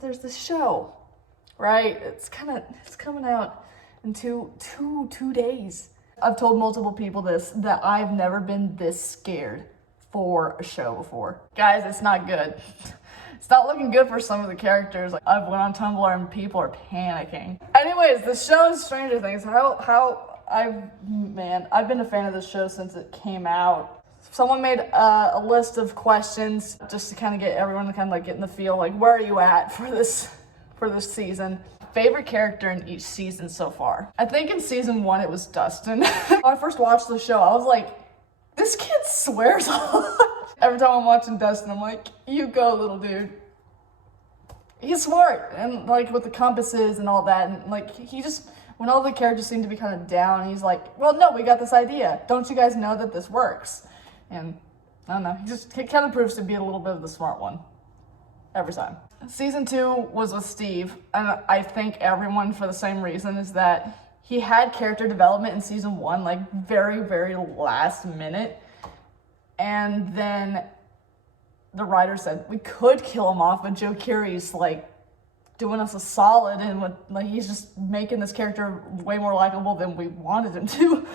there's this show, right? It's coming out in two days. I've told multiple people that I've never been this scared for a show before. Guys, it's not good. It's not looking good for some of the characters. Like, I've went on Tumblr and people are panicking. Anyways, the show is Stranger Things. I've been a fan of this show since it came out. Someone made a list of questions just to kind of get everyone to kind of like get in the feel, like, where are you at for this season? Favorite character in each season so far. I think in season 1 it was Dustin. When I first watched the show, I was like, this kid swears a lot. Every time I'm watching Dustin, I'm like, you go, little dude. He's smart, and like with the compasses and all that, and like when all the characters seem to be kind of down, he's like, well, no, we got this idea. Don't you guys know that this works? And I don't know, he kind of proves to be a little bit of the smart one every time. Season 2 was with Steve, and I think everyone, for the same reason, is that he had character development in season 1, like very, very last minute. And then the writer said we could kill him off, but Joe Keery's like doing us a solid, and he's just making this character way more likable than we wanted him to.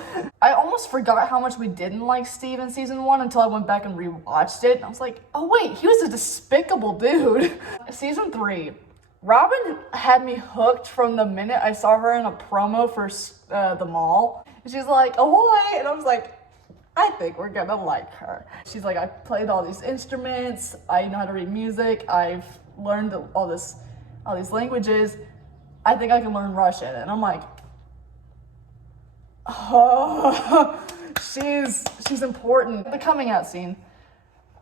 I almost forgot how much we didn't like Steve in season 1 until I went back and rewatched it. And I was like, oh wait, he was a despicable dude. Season 3, Robin had me hooked from the minute I saw her in a promo for the mall. And she's like, ahoy! And I was like, I think we're gonna like her. She's like, I played all these instruments, I know how to read music, I've learned all these languages, I think I can learn Russian. And I'm like, oh, she's important. The coming out scene,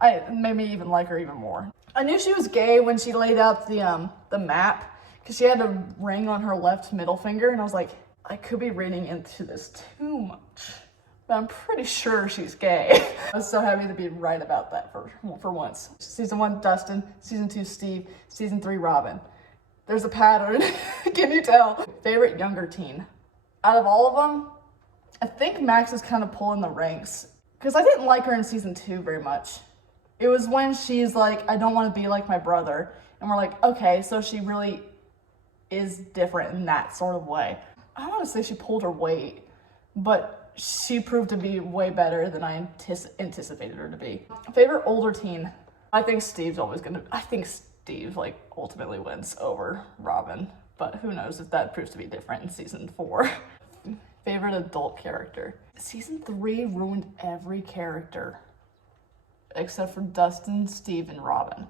made me even like her even more. I knew she was gay when she laid out the map, because she had a ring on her left middle finger, and I was like, I could be reading into this too much, but I'm pretty sure she's gay. I was so happy to be right about that for once. Season 1, Dustin. Season 2, Steve. Season 3, Robin. There's a pattern. Can you tell? Favorite younger teen. Out of all of them, I think Max is kind of pulling the ranks, because I didn't like her in season 2 very much. It was when she's like, I don't want to be like my brother. And we're like, okay, so she really is different in that sort of way. I don't want to say she pulled her weight, but she proved to be way better than I anticipated her to be. Favorite older teen? I think Steve like ultimately wins over Robin, but who knows if that proves to be different in season 4. Favorite adult character? Season 3 ruined every character except for Dustin, Steve, and Robin.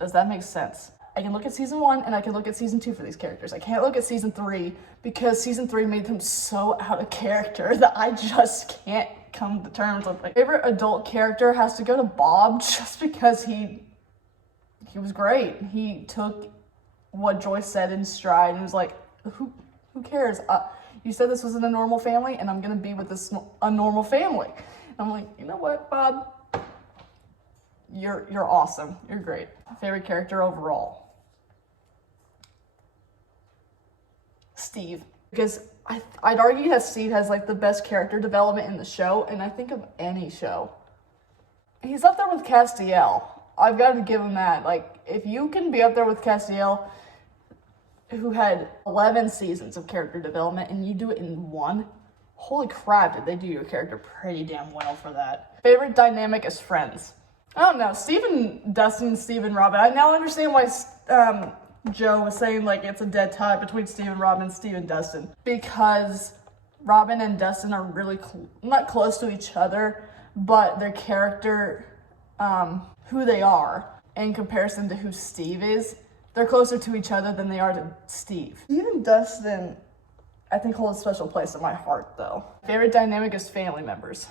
Does that make sense? I can look at season 1 and I can look at season 2 for these characters. I can't look at season 3 because season 3 made them so out of character that I just can't come to terms with. Like, favorite adult character has to go to Bob, just because he was great. He took what Joyce said in stride and was like, who cares? You said this wasn't a normal family, and I'm gonna be with a normal family. And I'm like, you know what, Bob? You're awesome. You're great. Favorite character overall? Steve. Because I'd argue that Steve has like the best character development in the show, and I think of any show. He's up there with Castiel. I've got to give him that. Like, if you can be up there with Castiel, who had 11 seasons of character development, and you do it in 1, holy crap, did they do your character pretty damn well for that. Favorite dynamic as friends? I don't know, Dustin, Steve, and Robin. I now understand why Joe was saying like it's a dead tie between Steve and Robin, Steve and Dustin. Because Robin and Dustin are really not close to each other, but their character, who they are, in comparison to who Steve is, they're closer to each other than they are to Steve. Steve and Dustin, I think, hold a special place in my heart, though. Favorite dynamic is family members.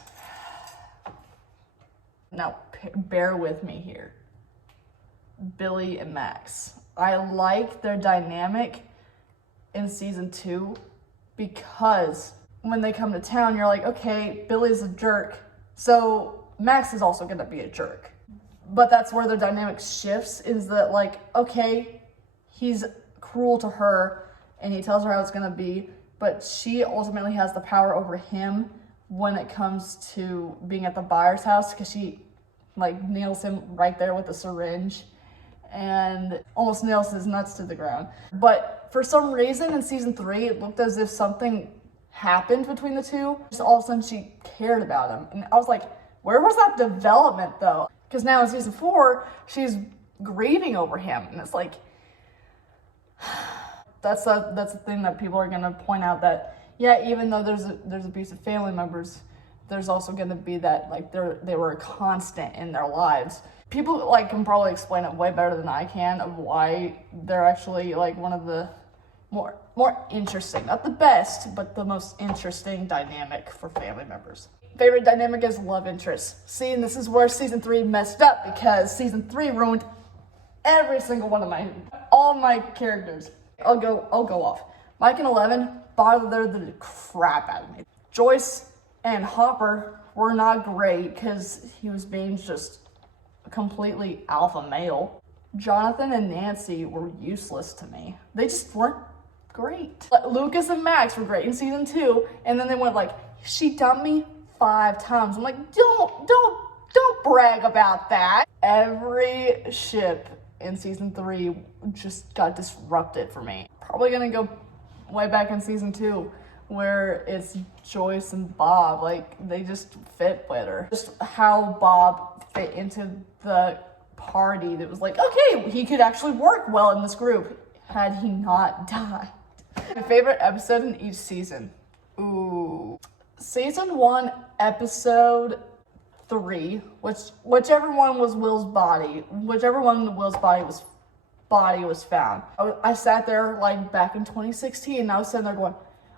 Now, bear with me here. Billy and Max. I like their dynamic in season 2 because when they come to town, you're like, okay, Billy's a jerk, so Max is also gonna be a jerk. But that's where their dynamic shifts, is that like, okay, he's cruel to her and he tells her how it's gonna be, but she ultimately has the power over him when it comes to being at the buyer's house, because like nails him right there with a syringe and almost nails his nuts to the ground. But for some reason in season 3, it looked as if something happened between the two. Just all of a sudden she cared about him. And I was like, where was that development though? Because now in season 4, she's grieving over him. And it's like, that's the thing that people are gonna point out, that yeah, even though there's abusive family members, there's also gonna be that like they were a constant in their lives. People like can probably explain it way better than I can of why they're actually like one of the more interesting, not the best, but the most interesting dynamic for family members. Favorite dynamic is love interest. See, and this is where season 3 messed up, because season 3 ruined every single one of all my characters. I'll go off. Mike and Eleven bothered the crap out of me. Joyce and Hopper were not great because he was being just a completely alpha male. Jonathan and Nancy were useless to me. They just weren't great. Lucas and Max were great in season 2, and then they went like, she dumped me 5 times. I'm like, don't brag about that. Every ship in season 3 just got disrupted for me. Probably gonna go way back in season 2 where it's Joyce and Bob. Like, they just fit better. Just how Bob fit into the party, that was like, okay, he could actually work well in this group had he not died. My favorite episode in each season. Ooh. Season 1, episode 3, whichever one was Will's body, whichever one Will's body was found. I sat there like back in 2016, and I was sitting there going,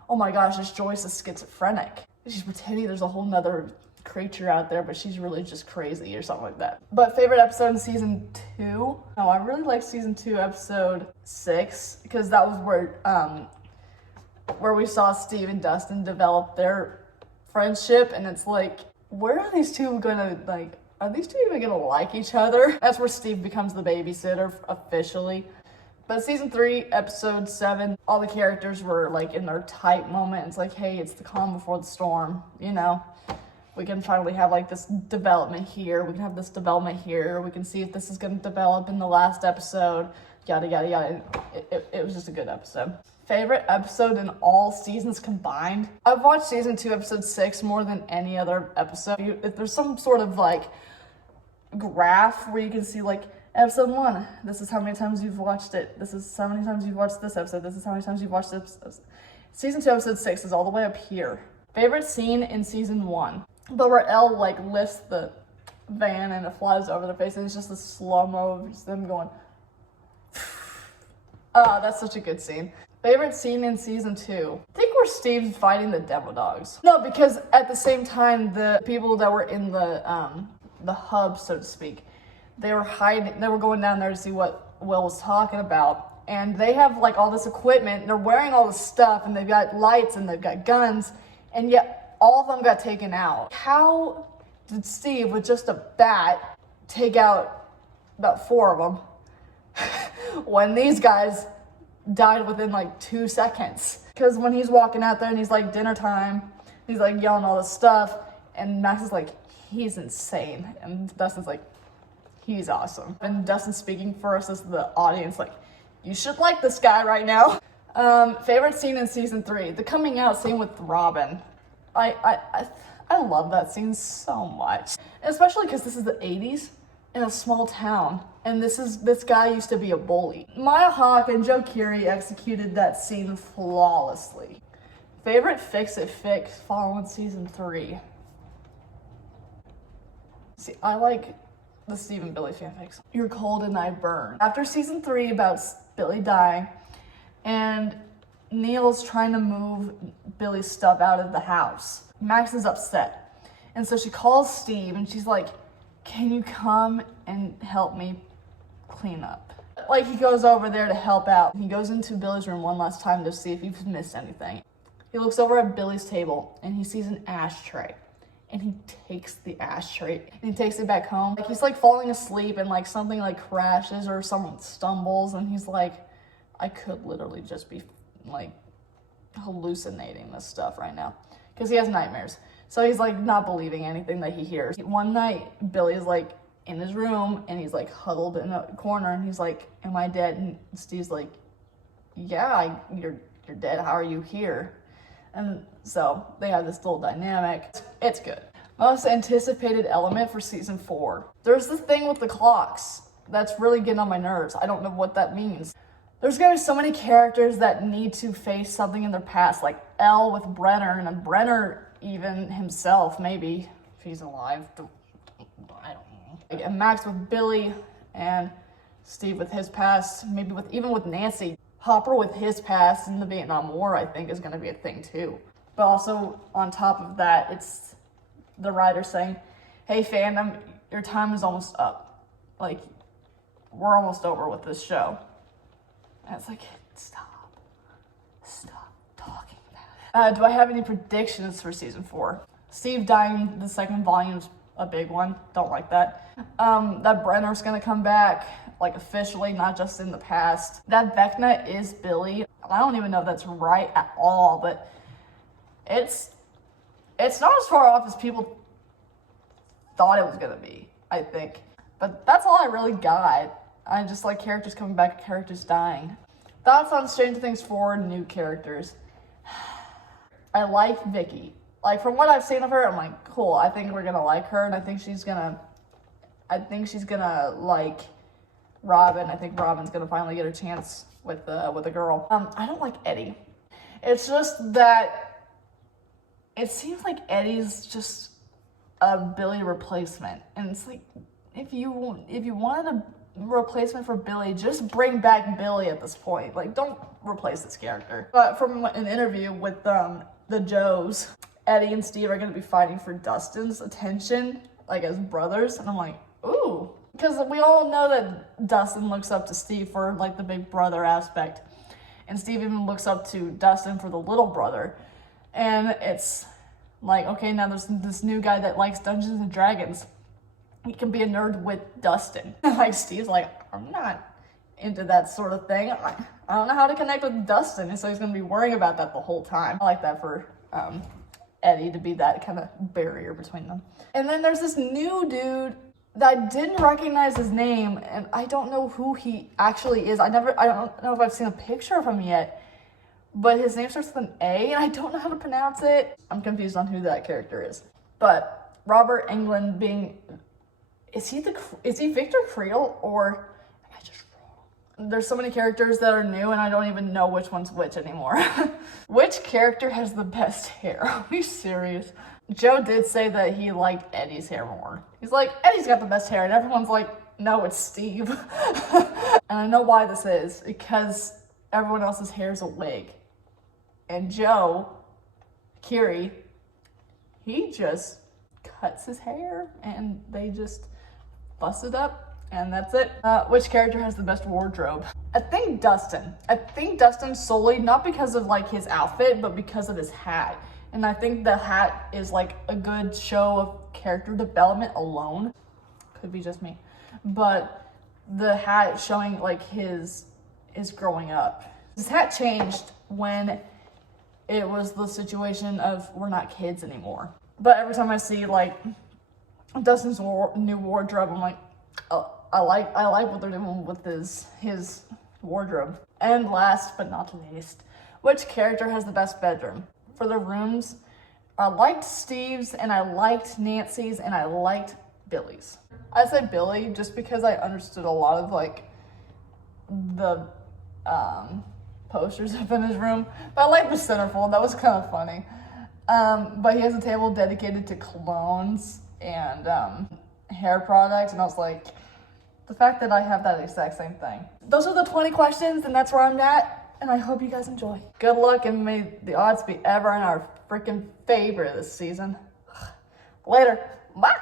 oh my gosh, this Joyce is schizophrenic. She's pretending there's a whole nother creature out there, but she's really just crazy or something like that. But favorite episode in season 2? No, I really like season 2, episode 6, because that was where we saw Steve and Dustin develop their friendship, and it's like, where are these two gonna, like, are these two even gonna like each other? That's where Steve becomes the babysitter officially. But season 3, episode 7, all the characters were like in their tight moment. It's like, hey, it's the calm before the storm, you know? We can finally have like this development here. We can have this development here. We can see if this is gonna develop in the last episode, yada, yada, yada. It was just a good episode. Favorite episode in all seasons combined? I've watched season 2, episode 6 more than any other episode. If there's some sort of like graph where you can see like episode 1, this is how many times you've watched it. This is how many times you've watched this episode. This is how many times you've watched this episode. Season 2, episode 6 is all the way up here. Favorite scene in season 1? But where Elle like lifts the van and it flies over their face, and it's just a slow-mo of just them going, oh, that's such a good scene. Favorite scene in season 2? I think where Steve's fighting the devil dogs. No, because at the same time, the people that were in the hub, so to speak, they were hiding. They were going down there to see what Will was talking about, and they have like all this equipment. They're wearing all this stuff, and they've got lights and they've got guns, and yet all of them got taken out. How did Steve, with just a bat, take out about 4 of them when these guys died within like 2 seconds? Because when he's walking out there and he's like, dinner time, he's like yelling all this stuff, and Max is like, he's insane, and Dustin's like, he's awesome. And Dustin speaking for us as the audience, like, you should like this guy right now. Favorite scene in season 3, the coming out scene with Robin. I love that scene so much, especially because this is the 80s in a small town, and this guy used to be a bully. Maya Hawke and Joe Keery executed that scene flawlessly. Favorite fix-it-fix following season 3? See, I like the Steve and Billy fanfics. You're cold and I burn. After season 3 about Billy dying, and Neil's trying to move Billy's stuff out of the house, Max is upset. And so she calls Steve and she's like, can you come and help me clean up? Like, he goes over there to help out. He goes into Billy's room one last time to see if he's missed anything. He looks over at Billy's table and he sees an ashtray. And he takes the ashtray and he takes it back home. Like, he's like falling asleep and like something like crashes or someone stumbles, and he's like, I could literally just be like hallucinating this stuff right now, because he has nightmares. So he's like not believing anything that he hears. One night, Billy is like in his room, and he's like huddled in a corner, and he's like, am I dead? And Steve's like, yeah, you're dead. How are you here? And so they have this little dynamic. It's good. Most anticipated element for season 4. There's this thing with the clocks that's really getting on my nerves. I don't know what that means. There's gonna be so many characters that need to face something in their past, like Elle with Brenner, and then Brenner even himself, maybe, if he's alive. I don't know. And Max with Billy, and Steve with his past, maybe even with Nancy. Hopper with his past in the Vietnam War, I think, is gonna be a thing too. But also, on top of that, it's the writer saying, hey fandom, your time is almost up. Like, we're almost over with this show. And it's like, stop talking about it. Do I have any predictions for season 4? Steve dying the second volume's a big one. Don't like that. That Brenner's gonna come back, like officially, not just in the past. That Vecna is Billy. I don't even know if that's right at all, but it's not as far off as people thought it was gonna be, I think. But that's all I really got. I just like characters coming back, characters dying. Thoughts on Stranger Things 4 new characters? I like Vicky. Like, from what I've seen of her, I'm like, cool, I think we're gonna like her, and I think she's gonna like Robin. I think Robin's gonna finally get a chance with a girl. I don't like Eddie. It's just that it seems like Eddie's just a Billy replacement, and it's like, if you wanted a replacement for Billy, just bring back Billy at this point. Like, don't replace this character. But from an interview with the Joes, Eddie and Steve are going to be fighting for Dustin's attention, like as brothers, and I'm like, ooh, because we all know that Dustin looks up to Steve for like the big brother aspect, and Steve even looks up to Dustin for the little brother, and it's like, okay, now there's this new guy that likes Dungeons and Dragons. He can be a nerd with Dustin. Like, Steve's like, I'm not into that sort of thing. I don't know how to connect with Dustin, and so he's gonna be worrying about that the whole time. I like that for Eddie to be that kind of barrier between them. And then there's this new dude that I didn't recognize his name, and I don't know who he actually is. I don't know if I've seen a picture of him yet, but his name starts with an A, and I don't know how to pronounce it. I'm confused on who that character is. But Robert Englund being, is he Victor Creel, or am I just wrong? There's so many characters that are new, and I don't even know which one's which anymore. Which character has the best hair? Are we serious? Joe did say that he liked Eddie's hair more. He's like, Eddie's got the best hair, and everyone's like, no, it's Steve. And I know why this is, because everyone else's hair is a wig. And Joe, Kiri, he just cuts his hair, and they just bust it up, and that's it. Which character has the best wardrobe? I think Dustin. I think Dustin solely, not because of like his outfit, but because of his hat. And I think the hat is like a good show of character development alone. Could be just me. But the hat showing like his growing up. His hat changed when it was the situation of we're not kids anymore. But every time I see like Dustin's new wardrobe, I'm like, oh, I like what they're doing with his wardrobe. And last but not least, which character has the best bedroom? For the rooms, I liked Steve's, and I liked Nancy's, and I liked Billy's. I said Billy just because I understood a lot of like the posters up in his room, but I liked the centerfold. That was kind of funny. But he has a table dedicated to colognes and hair products, and I was like, the fact that I have that exact same thing. Those are the 20 questions, and that's where I'm at, and I hope you guys enjoy. Good luck, and may the odds be ever in our freaking favor this season. Later. Bye.